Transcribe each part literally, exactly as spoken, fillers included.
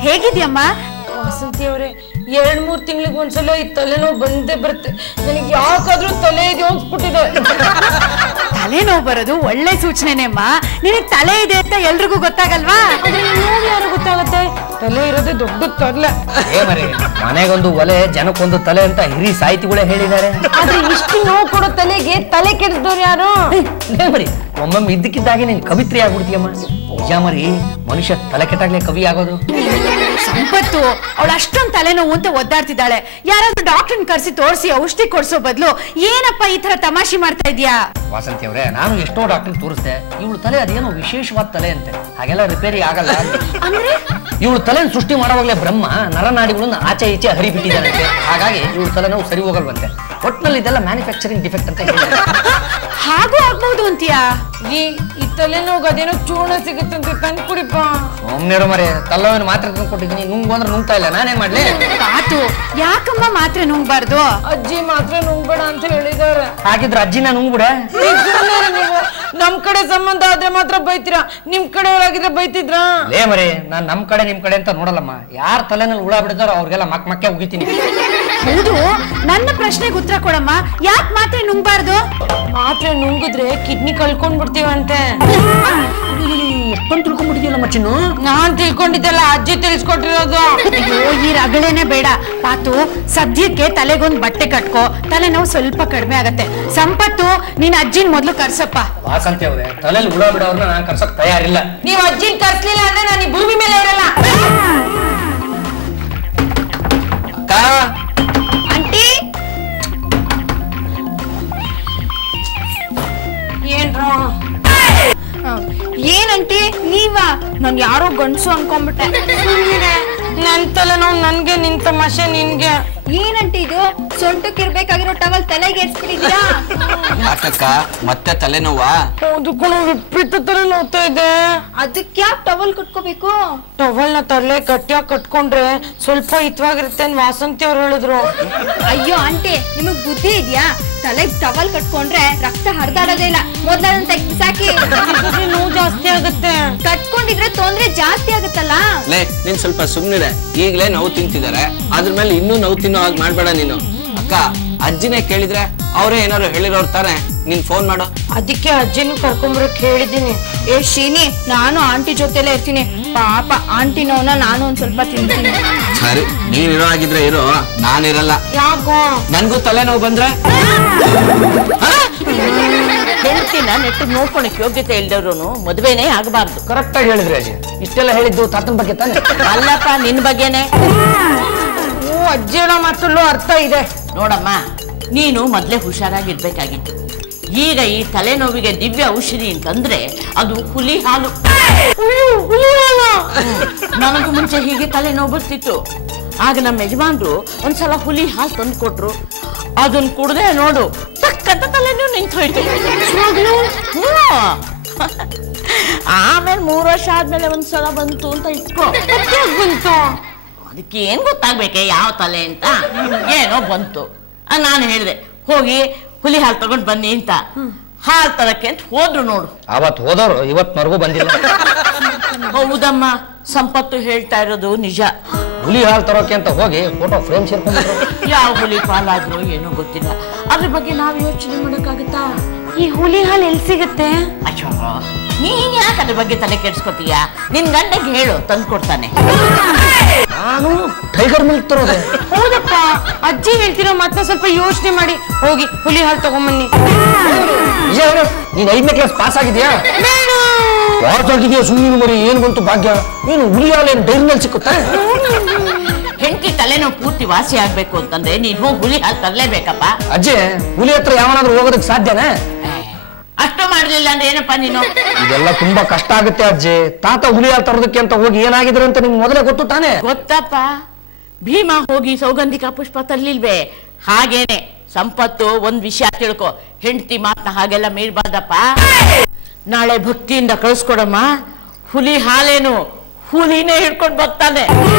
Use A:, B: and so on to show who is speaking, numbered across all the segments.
A: ಹೇಗಿದ್ಯಮ್ಮ?
B: ವಾಸಂತಿ ಅವರೇ, ಎರಡ್ ಮೂರ್ ತಿಂಗಳಿಗೆ ಒಂದ್ಸಲ ಈ ತಲೆನೋವು ಬಂದೇ ಬರುತ್ತೆ. ನನಗೆ ಯಾಕಾದ್ರೂ ತಲೆ ಇದೆ ಅನ್ಸ್ಬಿಟ್ಟಿದೆ.
A: ತಲೆನೋವು ಬರೋದು ಒಳ್ಳೆ ಸೂಚನೆನೇಮ್ಮ. ನಿನಗ್ ತಲೆ ಇದೆ ಅಂತ ಎಲ್ರಿಗೂ ಗೊತ್ತಾಗಲ್ವಾ?
B: ಯಾರು ಗೊತ್ತಾಗತ್ತೆ? ತಲೆ ಇರೋದೇ ದೊಡ್ಡ ತಲೆ.
C: ಏ ಮರಿ, ಮನೆಗೊಂದು ಒಲೆ ಜನಕ್ಕೊಂದು ತಲೆ ಅಂತ ಹಿರಿ ಸಾಹಿತಿಗಳೇ ಹೇಳಿದ್ದಾರೆ.
B: ಆದ್ರೆ ಇಷ್ಟು ನೋವು ಕೊಡೋ ತಲೆಗೆ ತಲೆ ಕೆಡಿಸಿದವ್ರು ಯಾರು?
C: ಏ ಮರಿ, ಒಮ್ಮೊಮ್ಮೆ ಇದ್ದಕ್ಕಿದ್ದಾಗೆ ನೀನ್ ಕವಿತ್ರಿ ಆಗ್ಬಿಡ್ತೀಯಮ್ಮ. ನಿಜ ಮರಿ, ಮನುಷ್ಯ ತಲೆ ಕೆಟ್ಟಾಗ್ಲೇ ಕವಿ ಆಗೋದು.
A: ಸಂಪತ್ತು ಅವಳು ಅಷ್ಟೊಂದು ತಲೆನೋವು ಅಂತ ಒದ್ದಾಡ್ತಿದ್ದಾಳೆ. ಯಾರಾದ್ರೂ ಡಾಕ್ಟರ್ನ ಕರ್ಸಿ ತೋರಿಸಿ ಔಷಧಿ ಕೊಡ್ಸೋ ಬದಲು ಏನಪ್ಪ ಈ ತರ ತಮಾಷೆ ಮಾಡ್ತಾ ಇದೀಯಾ?
C: ವಾಸಂತಿ ಅವರೇ, ನಾನು ಎಷ್ಟೋ ಡಾಕ್ಟರ್ ತೋರಿಸ್ದೆ. ಇವಳು ತಲೆ ಅದೇನೋ ವಿಶೇಷವಾದ ತಲೆ ಅಂತೆ, ಹಾಗೆಲ್ಲ ರಿಪೇರಿ ಆಗಲ್ಲ. ಇವಳು ತಲೆ ಸೃಷ್ಟಿ ಮಾಡೋವಾಗ್ಲೇ ಬ್ರಹ್ಮ ನರನಾಡಿಗಳನ್ನ ಆಚೆ ಈಚೆ ಹರಿಬಿಟ್ಟಿದ್ದಾನಂತೆ. ಹಾಗಾಗಿ ಇವಳು ತಲೆ ನಾವು ಸರಿ ಹೋಗಲ್ವಂತೆ. ಒಟ್ನಲ್ಲಿ ಇದೆಲ್ಲ ಮ್ಯಾನುಫ್ಯಾಕ್ಚರಿಂಗ್ ಡಿಫೆಕ್ಟ್ ಅಂತ ಹೇಳಿದ್ದಾರೆ.
A: ಹಾಗೂ ಆಗ್ಬಹುದು ಅಂತೀಯಾ?
B: ಈ ಈ ತಲೆನೋವು ಅದೇನೋ ಚೂರ್ಣ ಸಿಗುತ್ತಂತೆ, ತಂದು ಕುಡಿಪ್ಪ.
C: ಒಮ್ಮೆರು ಮರಿ, ತಲ್ಲೋವಿನ ಮಾತ್ರೆ ತಂದು ಕೊಟ್ಟಿದ್ದೀನಿ. ನುಂಗು ಅಂದ್ರೆ ನುಂಗ್ತಾ ಇಲ್ಲ, ನಾನೇನ್ ಮಾಡ್ಲಿ?
A: ಆತು, ಯಾಕಮ್ಮ ಮಾತ್ರೆ ನುಂಗ್ಬಾರ್ದು?
B: ಅಜ್ಜಿ ಮಾತ್ರ ನುಂಗ್ಬೇಡ ಅಂತ ಹೇಳಿದಾರೆ.
C: ಹಾಗಿದ್ರೆ ಅಜ್ಜಿನ ನುಂಗ್ಬಿಡ.
B: ನೀವು ನಮ್ ಕಡೆ ಸಂಬಂಧ ಆದ್ರೆ ಮಾತ್ರ ಬೈತೀರಾ, ನಿಮ್ ಕಡೆ ಅವರಾಗಿದ್ರೆ ಬೈತಿದ್ರಾ?
C: ಲೇ ಮರಿ, ನಾನ್ ನಮ್ ಕಡೆ ನಿಮ್ ಕಡೆ ಅಂತ ನೋಡಲ್ಲಮ್ಮ. ಯಾರ ತಲೆನಲ್ಲಿ ಹುಳ ಬಿಡಿದಾರೋ ಅವ್ರಿಗೆಲ್ಲ ಮಕ್ ಮಕ್ಕೆ ಉಗಿತೀನಿ.
A: ಹೌದು, ನನ್ನ ಪ್ರಶ್ನೆಗೆ ಉತ್ತರ ಕೊಡಮ್ಮ. ಯಾಕೆ ಮಾತ್ರೆ ನುಂಗ್ಬಾರ್ದು?
B: ಮಾತ್ರೆ ನುಂಗಿದ್ರೆ ಕಿಡ್ನಿ ಕಳ್ಕೊಂಡ್ ಬಿಡ್ತೀವಂತೆ.
C: ಎಷ್ಟೊಂದು ತಿಳ್ಕೊಂಡ್ಬಿಟ್ಟಿದ್ಯಲ್ಲ ಮಚ್ಚಿನ್ನು.
B: ನಾನ್ ತಿಳ್ಕೊಂಡಿದ್ದಲ್ಲ, ಅಜ್ಜಿ ತಿಳಿಸ್ಕೊಟ್ಟಿರೋದು.
A: ಅಯ್ಯೋ, ಈ ರಗಳೆನೆ ಬೇಡ ಪಾತು. ಸದ್ಯಕ್ಕೆ ತಲೆಗೊಂದ್ ಬಟ್ಟೆ ಕಟ್ಕೋ, ತಲೆನೋವು ಸ್ವಲ್ಪ ಕಡಿಮೆ ಆಗತ್ತೆ. ಸಂಪತ್ತು, ನೀನ್ ಅಜ್ಜಿನ ಮೊದ್ಲು ಕರ್ಸಪ್ಪ.
C: ವಾಸಂತಿ ಅವ್ರೆ, ತಲೆಯಲ್ಲಿ ಹುಳ ಬಿಡೋರ್ನ ನಾನ್ ಕರ್ಸಕ್ ತಯಾರಿಲ್ಲ.
B: ನೀವ್ ಅಜ್ಜಿನ್ ಕರ್ಸ್ಲಿಲ್ಲ ಅಂದ್ರೆ ನಾನು ಈ ಭೂಮಿ ಮೇಲೆ ಇರಲ್ಲ.
A: ಆಂಟಿ,
B: ಏನ್ರೋ
A: ಏನಂಟಿ ನೀವಾ? ನಾನ್ ಯಾರೋ ಗಂಡ್ಸು ಅನ್ಕೊಂಡ್ಬಿಟ್ಟೆ.
B: ನನ್ ತಲೆ ನೋವು ನನ್ಗೆ, ನಿನ್ ತಮಾಷೆ ನಿನ್ಗೆ.
A: ಏನಂಟಿ ಇದು? ಸೊಂಟಕ್ಕೆ ಇರ್ಬೇಕಾಗಿರೋ ಟವಲ್ ತಲೆಗೆ ಎರ್ಸ್ಬಿಟ್ಟಿದ್ದೀರಾ?
D: ಯಾಕಕ್ಕ ಮತ್ತೆ ತಲೆನೋವಾ?
B: ಹೌದು ಕಣ, ವಿಪರೀತ ತಲೆ ನೋವ್ತಾ ಇದೆ.
A: ಅದಕ್ಕೆ ಯಾಕೆ ಟವಲ್ ಕಟ್ಕೋಬೇಕು?
B: ಟವಲ್ ನ ತಲೆ ಗಟ್ಟಿಯಾಗಿ ಕಟ್ಕೊಂಡ್ರೆ ಸ್ವಲ್ಪ ಹಿತವಾಗಿರುತ್ತೆ ಅಂತ ವಾಸಂತಿ ಅವ್ರು ಹೇಳಿದ್ರು.
A: ಅಯ್ಯೋ ಆಂಟಿ, ನಿಮಗ್ ಬುದ್ಧಿ ಇದೆಯಾ? ತಲೆಗ್ ಟವಲ್ ಕಟ್ಕೊಂಡ್ರೆ ರಕ್ತ ಹರಿದಾಡೋದೇ ಇಲ್ಲ. ಮೊದ್ಲದನ್ನ ತೆಗ್ದು ಸಾಕಿ.
B: ನೋವು ಜಾಸ್ತಿ ಆಗುತ್ತೆ.
A: ಕಟ್ಕೊಂಡಿದ್ರೆ ತೊಂದ್ರೆ ಜಾಸ್ತಿ ಆಗುತ್ತಲ್ಲ.
D: ಲೇ, ನೀನ್ ಸ್ವಲ್ಪ ಸುಮ್ನಿರೆ. ಈಗ್ಲೇ ನೋವು ತಿಂತಿದ್ದಾರೆ, ಅದ್ರ ಮೇಲೆ ಇನ್ನೂ ನೋವು ತಿನ್ನೋ ಹಾಗೆ ಮಾಡ್ಬೇಡ ನೀನು. ಅಕ್ಕ, ಅಜ್ಜಿನೇ ಕೇಳಿದ್ರೆ ಅವರೇ ಏನಾರು ಹೇಳಿರೋರು ತಾನೆ. ನೀನ್ ಫೋನ್ ಮಾಡು.
B: ಅದಕ್ಕೆ ಅಜ್ಜಿನೂ ಕರ್ಕೊಂಬರಕ್ ಹೇಳಿದೀನಿ.
A: ಏ ಶೀನಿ, ನಾನು ಆಂಟಿ ಜೊತೆಲೇ ಇರ್ತೀನಿ. ಪಾಪ ಆಂಟಿ ನೋವನ್ನ ನಾನು ಒಂದ್ ಸ್ವಲ್ಪ ತಿಂತೀನಿ.
D: ಸರಿ, ನೀನ್ ಇರೋ ಆಗಿದ್ರೆ ಇರೋ, ನಾನಿರಲ್ಲ.
B: ಯಾಕೋ?
D: ನನ್ಗೂ ತಲೆನೋವು ಬಂದ್ರೆ
E: ಹೆಂಡತಿನ ನೆಟ್ಟಿಗೆ ನೋಡ್ಕೊಳಕ್ ಯೋಗ್ಯತೆ ಇಲ್ದವ್ರು ಮದುವೆನೇ ಆಗಬಾರ್ದು.
C: ಕರೆಕ್ಟ್ ಆಗಿ ಹೇಳಿದ್ರಿ ಅಜ್ಜಿ. ಇಷ್ಟೆಲ್ಲ ಹೇಳಿದ್ದು ತಾತನ ಬಗ್ಗೆ ತಾನೆ?
E: ಅಲ್ಲಪ್ಪ, ನಿನ್ ಬಗ್ಗೆನೆ.
B: ಓ, ಅಜ್ಜಿ ಹೇಳೋ ಮಾತಲ್ಲೂ ಅರ್ಥ ಇದೆ.
E: ನೋಡಮ್ಮ, ನೀನು ಮೊದ್ಲೇ ಹುಷಾರಾಗಿರ್ಬೇಕಾಗಿತ್ತು. ಈಗ ಈ ತಲೆನೋವಿಗೆ ದಿವ್ಯ ಔಷಧಿ ಅಂತಂದ್ರೆ ಅದು ಹುಲಿ ಹಾಲು. ನನಗೂ ಮುಂಚೆ ಹೀಗೆ ತಲೆನೋವು ಬರ್ತಿತ್ತು. ಆಗ ನಮ್ಮ ಯಜಮಾನ್ರು ಒಂದ್ಸಲ ಹುಲಿ ಹಾಲು ತಂದು ಕೊಟ್ರು. ಅದನ್ನ ಕುಡ್ದೆ ನೋಡು, ತಕ್ಕಂತ ತಲೆನೋವು ನಿಂತು ಹೋಯ್ತು. ಆಮೇಲೆ ಮೂರು ವರ್ಷ ಆದ್ಮೇಲೆ ಒಂದ್ಸಲ ಬಂತು ಅಂತ ಇಟ್ಕೋ.
B: ಬಂತು.
E: ಅದಕ್ಕೆ ಏನ್ ಗೊತ್ತಾಗ್ಬೇಕೆ ಯಾವ ತಲೆ ಅಂತ? ಏನೋ ಬಂತು. ನಾನು ಹೇಳಿದೆ, ಹೋಗಿ ಹುಲಿ ಹಾಲು ತಗೊಂಡ್ ಬನ್ನಿ ಅಂತ. ಹಾಲು ತರಕ್ಕೆ ಅಂತ ಹೋದ್ರು ನೋಡು.
C: ಅವತ್ ಹೋದವ್ರು ಇವತ್ವರೆಗೂ ಬಂದಿಲ್ಲ.
E: ಹೌದಮ್ಮ, ಸಂಪತ್ತು ಹೇಳ್ತಾ ಇರೋದು ನಿಜ.
C: ಹುಲಿ ಹಾಲು ತರೋಕೆ ಅಂತ ಹೋಗಿ ಫೋಟೋ ಫ್ರೇಮ್ ಸೇರ್ಕೊಂಡು
E: ಯಾವ ಹುಲಿ ಪಾಲಾದ್ರೂ ಏನೋ ಗೊತ್ತಿಲ್ಲ. ಅದ್ರ ಬಗ್ಗೆ ನಾವ್ ಯೋಚನೆ ಮಾಡಕ್ಕಾಗತ್ತಾ?
B: ಈ ಹುಲಿ ಹಾಲು ಎಲ್ಲಿ ಸಿಗುತ್ತೆ?
E: ಅಯ್ಯೋ, ನೀನ್ ಯಾಕೆ ಅದ್ರ ಬಗ್ಗೆ ತಲೆ ಕೆಡ್ಸ್ಕೊತೀಯ? ನಿನ್ ಗಂಡಗೆ ಹೇಳು, ತಂದು ಕೊಡ್ತಾನೆ.
C: ನಾನು ಟೈಗರ್ ಮಿಲ್ಕ್ ತರೋದೆ.
B: ಹೌದಪ್ಪ, ಅಜ್ಜಿ ಹೇಳ್ತಿರೋ ಮಾತ್ರ ಸ್ವಲ್ಪ ಯೋಚನೆ ಮಾಡಿ ಹೋಗಿ ಹುಲಿ ಹಾಲು ತಗೊಂಬನ್ನಿ.
C: ನೀನ್ ಐದನೇ ಕ್ಲಾಸ್ ಪಾಸ್ ಆಗಿದ್ಯಾ? ಪಾಸ್ ಆಗಿದ್ಯಾ? ಸುಮ್ಮನೆ ಮರಿ, ಏನ್ ಬಂತು ಭಾಗ್ಯ? ನೀನು ಹುಲಿ ಹಾಲು ಏನ್ ಡೈರಿ ಮೇಲೆ ಸಿಕ್ಕುತ್ತಾ?
E: ಹೆಂಡತಿ ತಲೆನೋವು ಪೂರ್ತಿ ವಾಸಿ ಆಗ್ಬೇಕು ಅಂತಂದ್ರೆ ನೀನ್ ಹೋಗಿ ಹುಲಿ ಹಾಲು ತರಲೇಬೇಕಪ್ಪ.
C: ಅಜ್ಜಿ, ಹುಲಿ ಹತ್ರ ಯಾವನಾದ್ರೂ ಹೋಗೋದಕ್ಕೆ ಸಾಧ್ಯನಾ?
E: ಅಷ್ಟು ಮಾಡ್ಲಿಲ್ಲ ಅಂದ್ರೆ ಏನಪ್ಪ ನೀನು?
C: ಇದೆಲ್ಲ ತುಂಬಾ ಕಷ್ಟ ಆಗುತ್ತೆ ಅಜ್ಜಿ. ತಾತ ಹುಲಿ ಹಾಲು ತರೋದಕ್ಕೆ ಅಂತ ಹೋಗಿ ಏನಾಗಿದ್ರು ಅಂತ ನಿಮ್ಗೆ ಮೊದಲೇ ಗೊತ್ತು ತಾನೆ?
E: ಗೊತ್ತಪ್ಪ. ಭೀಮ ಹೋಗಿ ಸೌಗಂಧಿಕ ಪುಷ್ಪ ತರ್ಲಿಲ್ವೇ? ಹಾಗೇನೆ ಸಂಪತ್ತು ಒಂದ್ ವಿಷಯ ತಿಳ್ಕೊ, ಹೆಂಡತಿ ಮಾತನ್ನ ಹಾಗೆಲ್ಲ ಮೀರ್ಬಾರ್ದಪ್ಪ. ನಾಳೆ ಭಕ್ತಿಯಿಂದ ಕಳಿಸ್ಕೊಡಮ್ಮ. ಹುಲಿ ಹಾಲೇನು, ಹುಲಿನೇ ಹಿಡ್ಕೊಂಡು ಬರ್ತಾನೆ.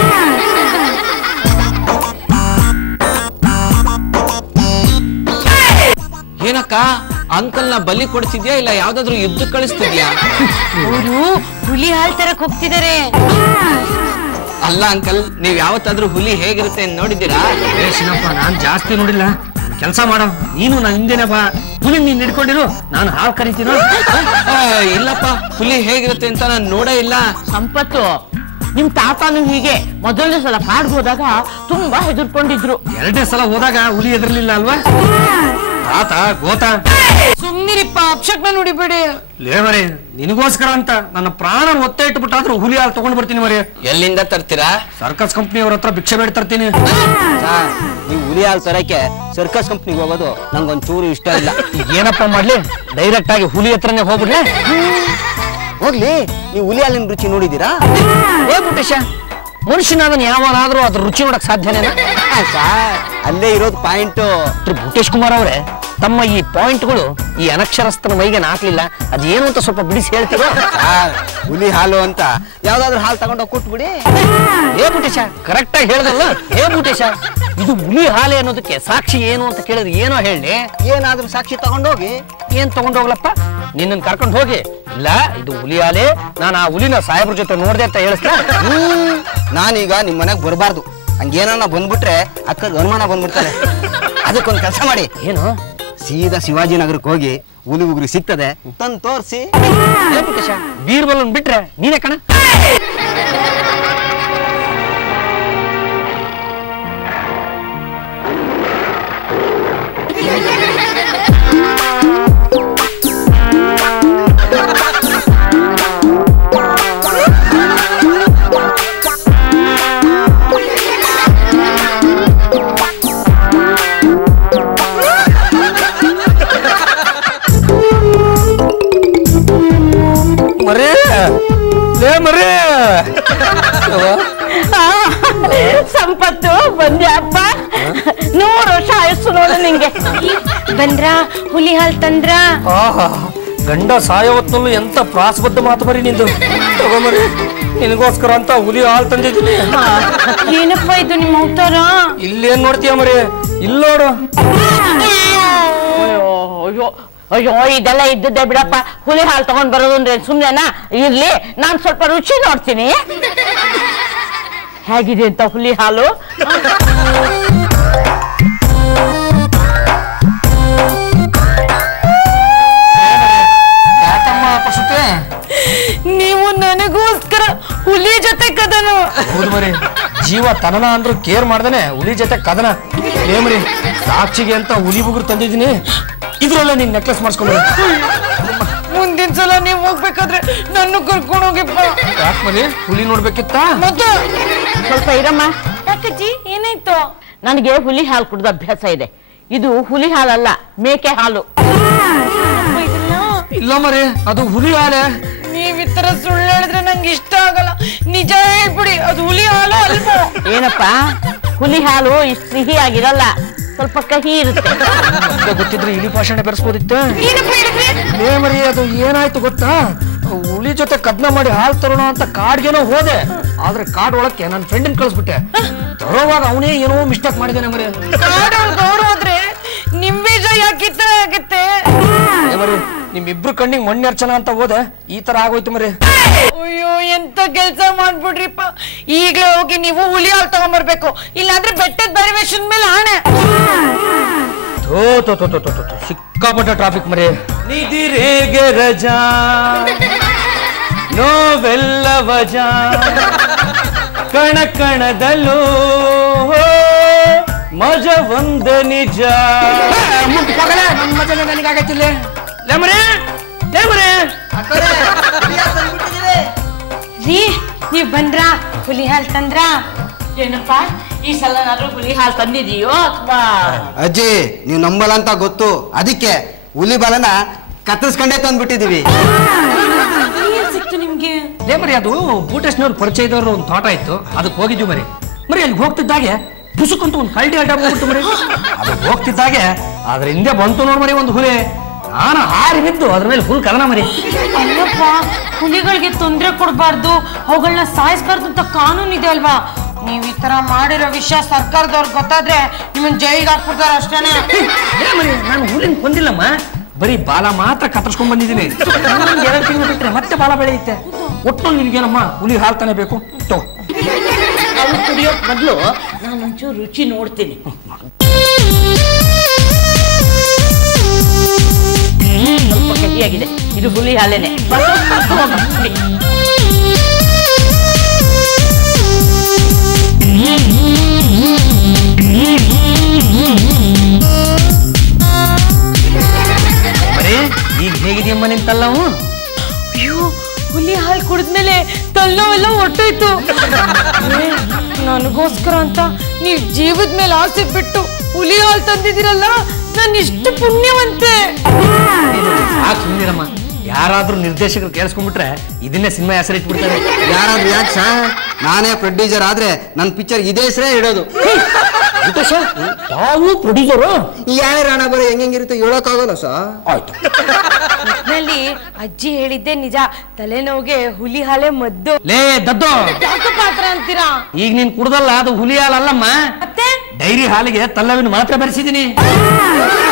D: ಏನಕ್ಕ, ಅಂಕಲ್ನ ಬಲಿ ಕೊಡ್ತಿದ್ಯಾ ಇಲ್ಲ ಯಾವ್ದಾದ್ರು ಯುದ್ಧ ಕಳಿಸ್ತಿದ್ಯಾ?
B: ಅವರು ಹುಲಿ ಹಾಲು ತರಕ್ ಹೋಗ್ತಿದ್ದಾರೆ.
D: ಅಲ್ಲ ಅಂಕಲ್, ನೀವ್ ಯಾವತ್ತಾದ್ರೂ ಹುಲಿ ಹೇಗಿರುತ್ತೆ ಅಂತ ನೋಡಿದ್ದೀರಾ?
C: ಏ ಶಿನಪ್ಪ, ನಾನ್ ಜಾಸ್ತಿ ನೋಡಿಲ್ಲ. ಕೆಲಸ ಮಾಡೋ ನೀನು ನಾನು ಹಿಂದೆನೆ ಬಾ. ಹುಲಿ ನೀನ್ ಹಿಡ್ಕೊಂಡಿರು, ನಾನು ಹಾಲು ಕರಿತೀನೋ.
D: ಇಲ್ಲಪ್ಪ, ಹುಲಿ ಹೇಗಿರುತ್ತೆ ಅಂತ ನಾನು ನೋಡೇ ಇಲ್ಲ.
E: ಸಂಪತ್ತು, ನಿಮ್ ತಾತನು ಹೀಗೆ ಮೊದಲನೇ ಸಲ ಕಾಡ್ಗೆ ಹೋದಾಗ ತುಂಬಾ ಹೆದರ್ಕೊಂಡಿದ್ರು.
C: ಎರಡನೇ ಸಲ ಹೋದಾಗ ಹುಲಿ ಎದುರ್ಲಿಲ್ಲ ಅಲ್ವಾ? ತಾತ ಗೋತ
B: ಸುಮ್ನಿರಿಪ್ಪ, ಅಪ್ಶಕ್ನ ನೋಡಿಬೇಡಿ.
C: ಲೇ ಮರಿ, ನಿನಗೋಸ್ಕರ ಅಂತ ನನ್ನ ಪ್ರಾಣ ಒತ್ತೆ ಇಟ್ಬಿಟ್ಟಾದ್ರೂ ಹುಲಿ ಹಾಲು ತಗೊಂಡ್ ಬರ್ತೀನಿ ಮರಿ.
D: ಎಲ್ಲಿಂದ ತರ್ತೀರಾ?
C: ಸರ್ಕಸ್ ಕಂಪ್ನಿ ಅವ್ರ ಹತ್ರ ಭಿಕ್ಷೆ ಬೇಡ ತರ್ತೀನಿ.
F: ನೀವು ಹುಲಿ ಹಾಲು ತರಕ್ಕೆ ಸರ್ಕಸ್ ಕಂಪ್ನಿಗೆ ಹೋಗೋದು ನಂಗೊಂದ್ ಚೂರು ಇಷ್ಟ ಇಲ್ಲ.
C: ಏನಪ್ಪ ಮಾಡ್ಲಿ, ಡೈರೆಕ್ಟ್ ಆಗಿ ಹುಲಿ ಹತ್ರನೇ ಹೋಗ್ಬಿಡ್ಲೆ?
F: ಹೋಗ್ಲಿ, ನೀವು ಹುಲಿ ಹಾಲಿನ ರುಚಿ ನೋಡಿದೀರಾ?
C: ಏ ಪುಟ್ಟೇಶ, ಮನುಷ್ಯನಾದನ್ ಯಾವನಾದ್ರೂ ಅದ್ರ ರುಚಿ ನೋಡಕ್ ಸಾಧ್ಯನೇನ?
F: ಸಾರ್, ಅಲ್ಲೇ ಇರೋದು ಪಾಯಿಂಟ್.
C: ಭೂಟೇಶ್ ಕುಮಾರ್ ಅವರೇ, ತಮ್ಮ ಈ ಪಾಯಿಂಟ್ಗಳು ಈ ಅನಕ್ಷರಸ್ಥನ ಮೈಗೆ ನಾಕ್ಲಿಲ್ಲ. ಅದೇನು ಅಂತ ಸ್ವಲ್ಪ ಬಿಡಿಸಿ ಹೇಳ್ತೀರಾ?
F: ಸಾರ್, ಹುಲಿ ಹಾಲು ಅಂತ ಯಾವ್ದಾದ್ರು ಹಾಲು ತಗೊಂಡೋಗಿ ಕೊಟ್ಬಿಡಿ.
C: ಏ ಭೂಟೇಶ, ಕರೆಕ್ಟ್ ಆಗಿ ಹೇಳ್ದಲ್ಲ. ಏ ಭೂಟೇಶ, ಇದು ಹುಲಿ ಹಾಲೆ ಅನ್ನೋದಕ್ಕೆ ಸಾಕ್ಷಿ ಏನು ಅಂತ ಕೇಳಿದ್ರೆ ಏನೋ ಹೇಳಿ.
F: ಏನಾದ್ರೂ ಸಾಕ್ಷಿ ತಗೊಂಡೋಗಿ.
C: ಏನ್ ತಗೊಂಡೋಗ್ಲಪ್ಪ? ನಿನ್ನನ್ ಕರ್ಕೊಂಡು ಹೋಗಿ. ಇಲ್ಲ, ಇದು ಹುಲಿ ಹಾಲೆ, ನಾನು ಆ ಹುಲಿನ ಸಾಹೇಬ್ರ ಜೊತೆ ನೋಡ್ದೆ ಅಂತ ಹೇಳಿಸ್ತಾ.
F: ಹ್ಮ್ ನಾನೀಗ ನಿಮ್ ಮನೆಗ್ ಬರಬಾರ್ದು. ಹಂಗೇನ ಬಂದ್ಬಿಟ್ರೆ ಅಕ್ಕಗೆ ಅನುಮಾನ ಬಂದ್ಬಿಡ್ತಾರೆ. ಅದಕ್ಕೊಂದ್ ಕೆಲಸ ಮಾಡಿ.
C: ಏನು?
F: ಸೀದಾ ಶಿವಾಜಿನಗರಕ್ಕೆ ಹೋಗಿ ಹುಲಿ ಉಗುರಿ ಸಿಗ್ತದೆ, ತಂದು ತೋರಿಸಿ.
C: ಏ ಭೂಟೇಶ, ಬೀರ್ಬಲ್ ಬಿಟ್ರೆ ನೀನೇ ಕಣ. ಮರೇ ಲೇ ಮರೇ,
E: ಸಂಪತ್ತು ಬಂದ್ಯಪ್ಪ. ನೂರು ವರ್ಷ ಆಯಸ್ಸು ನೋಡು ನಿಂಗೆ.
B: ಬಂದ್ರ ಹುಲಿ ಹಾಲ್ ತಂದ್ರ?
C: ಆಹಾ, ಗಂಡ ಸಾಯೋ ಹೊತ್ತಲ್ಲೂ ಎಂತ ಪ್ರಾಸಬದ್ಧ ಮಾತು ಮರಿ ನಿಂದು. ತಗೊಂಬರಿ, ನಿನಗೋಸ್ಕರ ಅಂತ ಹುಲಿ ಹಾಲು ತಂದಿದ್ದೀನಿ.
B: ಏನಪ್ಪ ಇದು ನಿಮ್ಮ ಅವತಾರ?
C: ಇಲ್ಲೇನ್ ನೋಡ್ತೀಯ ಮರಿ? ಇಲ್ಲೋಡು.
E: ಅಯ್ಯೋ ಅಯ್ಯೋ ಅಯ್ಯೋ, ಇದೆಲ್ಲ ಇದ್ದದ್ದೇ ಬಿಡಪ್ಪ. ಹುಲಿ ಹಾಲು ತಗೊಂಡ್ ಬರೋದು ಅಂದ್ರೆ ಸುಮ್ನೆನಾ? ಇರ್ಲಿ, ನಾನ್ ಸ್ವಲ್ಪ ರುಚಿ ನೋಡ್ತೀನಿ. ಹೇಗಿದೆ ಅಂತ ಹುಲಿ ಹಾಲು?
B: ನೀವು ನನಗೋಸ್ಕರ ಹುಲಿ ಜೊತೆ ಕದನ?
C: ಹೌದು ಮರಿ, ಜೀವ ತನನ ಅಂದ್ರೂ ಕೇರ್ ಮಾಡ್ದೇನೆ ಹುಲಿ ಜೊತೆ ಕದನ. ಏ ಮರಿ, ಸಾಕ್ಷಿಗೆ ಅಂತ ಹುಲಿ ಬುಗುರು ತಂದಿದ್ದೀನಿ. ಇದ್ರಲ್ಲ ನೀನ್ ನೆಕ್ಲೆಸ್ ಮಾಡಿಸ್ಕೊಂಡ್ರೆ.
B: ಮುಂದಿನ ಸಲ ನೀವ್ ಹೋಗ್ಬೇಕಾದ್ರೆ ನನ್ನ ಕರ್ಕೊಂಡು ಹೋಗಿಪ್ಪ.
C: ಯಾಕೆ ಮರಿ, ಹುಲಿ ನೋಡ್ಬೇಕಿತ್ತ?
B: ಮತ್ತೆ
E: ಸ್ವಲ್ಪ ಇರಮ್ಮ.
B: ಯಾಕಜ್ಜಿ, ಏನಾಯ್ತು?
E: ನನಗೆ ಹುಲಿ ಹಾಲು ಕುಡಿದ ಅಭ್ಯಾಸ ಇದೆ. ಇದು ಹುಲಿ ಹಾಲಲ್ಲ, ಮೇಕೆ ಹಾಲು.
C: ಇಲ್ಲ ಮರಿ, ಅದು ಹುಲಿ ಹಾಲೆ.
B: ನೀವ್ ಈ ತರ ಸುಳ್ಳು ಹೇಳಿದ್ರೆ ನಂಗೆ ಇಷ್ಟ ಆಗಲ್ಲ. ನಿಜ ಹೇಳ್ಬಿಡಿ, ಅದು ಹುಲಿ ಹಾಲು ಅಲ್ವಾ?
E: ಏನಪ್ಪ, ಹುಲಿ ಹಾಲು ಇಷ್ಟು ಸಿಹಿ ಆಗಿರಲ್ಲ, ಸ್ವಲ್ಪ ಕಹಿ ಇರುತ್ತೆ.
C: ಗೊತ್ತಿದ್ರೆ ಇಲಿ ಭಾಷಣ ಬೆರೆಸ್ಬೋದಿತ್ತು.
B: ಏನಪ್ಪ ಹೇಳಿದ್ರಿ?
C: ಏ ಮರಿ, ಅದು ಏನಾಯ್ತು ಗೊತ್ತಾ? ಹುಲಿ ಜೊತೆ ಕದ್ನ ಮಾಡಿ ಹಾಲು ತರೋಣ ಅಂತ ಕಾಡ್ಗೇನೋ ಹೋದೆ. ಆದ್ರೆ ಕಾಡ್ ಒಳಕ್ಕೆ ನನ್ನ ಫ್ರೆಂಡನ್ ಕಳಿಸ್ಬಿಟ್ಟೆ. ತರೋವಾಗ ಅವನೇ ಏನೋ ಮಿಸ್ಟೇಕ್ ಮಾಡಿದಾನೆ ಮರಿ.
B: ಕಾಡೊಳಗೆ ಅವ್ರು ಹೋದ್ರೆ ನಿಮ್ ಬೀಜ ಯಾಕೆ ಈ ತರ ಆಗುತ್ತೆ?
C: ಮರಿ, ನಿಮ್ಮಿಬ್ರು ಕಣ್ಣಿಗೆ ಮಣ್ಣೆರ್ಚನ ಅಂತ ಹೋದೆ, ಈ ತರ ಆಗೋಯ್ತು ಮರಿ.
B: ಅಯ್ಯೋ, ಎಂತ ಕೆಲ್ಸ ಮಾಡ್ಬಿಡ್ರಿಪ್ಪ. ಈಗ್ಲೇ ಹೋಗಿ ನೀವು ಹುಲಿ ಹಾಲು ತಗೊಂಡ್ಬರ್ಬೇಕು, ಇಲ್ಲಾಂದ್ರೆ ಬೆಟ್ಟದ ಬರಿವೇಶನ್ ಮೇಲೆ ಆಣೆ.
C: ಥೋ ಥೋ ಥೋ ಥೋ ಥೋ ಥೋ, ಸಿಕ್ಕಾಪಟ್ಟೆ ಟ್ರಾಫಿಕ್ ಮರಿ. ನಿದಿರೇಗೆ ರಜಾ, ನೋವೆಲ್ಲ ವಜಾ, ಕಣ ಕಣದಲ್ಲೂ ಮಜ ಒಂದ ನಿಜ. ನನ್ನ ಮಜನ ನನಗಾಗತ್ತಿಲ್ಲ. ಲೇಮರೇ ಲೇಮರೇ,
B: ರೀ, ನೀವ್ ಬಂದ್ರ? ಹುಲಿ ಹಾಲು ತಂದ್ರ?
E: ಏನಪ್ಪ, ಈ ಸಲ ನಾದ್ರೂ ಹುಲಿ ಹಾಲು ತಂದಿದೀಯೋ ಅಥವಾ?
F: ಅಜ್ಜಿ, ನೀವು ನಂಬಲ್ಲ ಅಂತ ಗೊತ್ತು, ಅದಕ್ಕೆ ಹುಲಿ ಬಾಲನ ಕತ್ತರಿಸ್ಕೊಂಡೇ ತಂದ್ಬಿಟ್ಟಿದೀವಿ.
B: ಏನ್ ಸಿಕ್ತು ನಿಮ್ಗೆ?
C: ಲೇ ಮರಿ, ಅದು ಬೂಟೇಶ್ನವ್ರ ಪರಿಚಯ ಇದ್ದವ್ರು ಒಂದು ತೋಟ ಇತ್ತು, ಅದಕ್ಕೆ ಹೋಗಿದ್ವಿ ಮರಿ. ಮರಿ ಅಲ್ಲಿ ಹೋಗ್ತಿದ್ದಾಗೆ ಪುಸುಕಂತ ಒಂದು ಕಳ್ಳಿ ಅಡ್ಡ ಹೋಗ್ಬಿಟ್ಟು ಮರಿ. ಅದು ಹೋಗ್ತಿದ್ದಾಗೆ ಅದ್ರ ಹಿಂದೆ ಬಂತು ನೋಡ್ ಮರಿ ಒಂದು ಹುಲಿ. ನಾನು ಹಾರಿ ಬಿದ್ದು ಅದ್ರ ಮೇಲೆ ಫುಲ್ ಕದನ ಮರಿ.
B: ಅಲ್ಲಪ್ಪ, ಹುಲಿಗಳಿಗೆ ತೊಂದರೆ ಕೊಡಬಾರ್ದು, ಅವುಗಳನ್ನ ಸಾಯಿಸ್ಬಾರ್ದು ಅಂತ ಕಾನೂನು ಇದೆ ಅಲ್ವಾ? ನೀವ್ ಈ ತರ ಮಾಡಿರೋ ವಿಷಯ ಸರ್ಕಾರದವ್ರಿಗೆ ಗೊತ್ತಾದ್ರೆ ನಿಮ್ಮನ್ ಜೈಲಿಗೆ ಹಾಕ್ಬಿಡ್ತಾರ ಅಷ್ಟೇನೆ.
C: ಲೇ ಮರಿ, ನಾನು ಹುಲಿನ ಕೊಂದಿಲ್ಲಮ್ಮ, ಬರೀ ಬಾಲ ಮಾತ್ರ ಕತ್ತರಿಸ್ಕೊಂಡ್ ಬಂದಿದ್ದೀನಿ. ಎರಡು ತಿಂಗಳು ಬಿಟ್ರೆ ಮತ್ತೆ ಬಾಲ ಬೆಳೆಯುತ್ತೆ. ಒಟ್ಟು ನಿನ್ಗೇನಮ್ಮ ಹುಲಿ ಹಾಲು ತಾನೇ ಬೇಕು. ತಗೋ.
E: ಹಾಲು ಕುಡಿಯೋಕ್ ಮೊದಲು ನಾನು ಒಂಚೂರು ರುಚಿ ನೋಡ್ತೀನಿ. ಸ್ವಲ್ಪ ಕಹಿಯಾಗಿದೆ, ಇದು ಹುಳಿ ಹಾಲೇನೆ.
C: ಬರೀ ಈಗ ಹೇಗಿದೆಯಮ್ಮ ನಿನ್ ತಲ್ಲವು?
B: ಅಯ್ಯೋ, ಹುಲಿ ಹಾಲು ಕುಡಿದ್ಮೇಲೆ ತಲೆನೋವೆಲ್ಲ ಹೊಟ್ಟೋಯ್ತು. ಏ, ನನಗೋಸ್ಕರ ಅಂತ ನೀವ್ ಜೀವದ ಮೇಲೆ ಆಸೆ ಬಿಟ್ಟು ಹುಲಿ ಹಾಲು ತಂದಿದ್ದೀರಲ್ಲ, ನಾನು ಇಷ್ಟು ಪುಣ್ಯವಂತೆ.
C: ಸಾಕು ಸುಮ್ಮನಿರಮ್ಮ. ಯಾರಾದ್ರೂ ನಿರ್ದೇಶಕರು ಕೇಳಿಸ್ಕೊಂಡ್ಬಿಟ್ರೆ ಇದನ್ನೇ ಸಿನಿಮಾ ಹೆಸರು ಇಟ್ಬಿಡ್ತಾರೆ.
F: ಯಾರಾದ್ರೂ ಯಾಕೆ ಸರ್? ನಾನೇ ಪ್ರೊಡ್ಯೂಸರ್ ಆದ್ರೆ ನನ್ನ ಪಿಕ್ಚರ್ ಇದೇ ಹೆಸರೇ ಇಡೋದು.
C: ತಾವು ಪ್ರೊಡ್ಯೂಸರು?
F: ಯಾವ ರಾಣ ಬರೋ ಹೆಂಗಿರುತ್ತೆ ಹೇಳೋಕ್ಕಾಗಲ್ಲ ಸರ್.
C: ಆಯ್ತು.
B: ಒಟ್ನಲ್ಲಿ ಅಜ್ಜಿ ಹೇಳಿದ್ದೆ ನಿಜ, ತಲೆನೋವಿಗೆ ಹುಲಿ ಹಾಲೆ ಮದ್ದು.
C: ಲೇ ದದ್ದು,
B: ಯಾಕೆ ಪಾತ್ರ ಅಂತೀರಾ?
C: ಈಗ ನೀನ್ ಕುಡ್ದಲ್ಲ, ಅದು ಹುಲಿ ಹಾಲಲ್ಲಮ್ಮ,
B: ಮತ್ತೆ
C: ಡೈರಿ ಹಾಲಿಗೆ ತಲ್ಲವಿನ ಮಾತ್ರ ಬೆರೆಸಿದೀನಿ.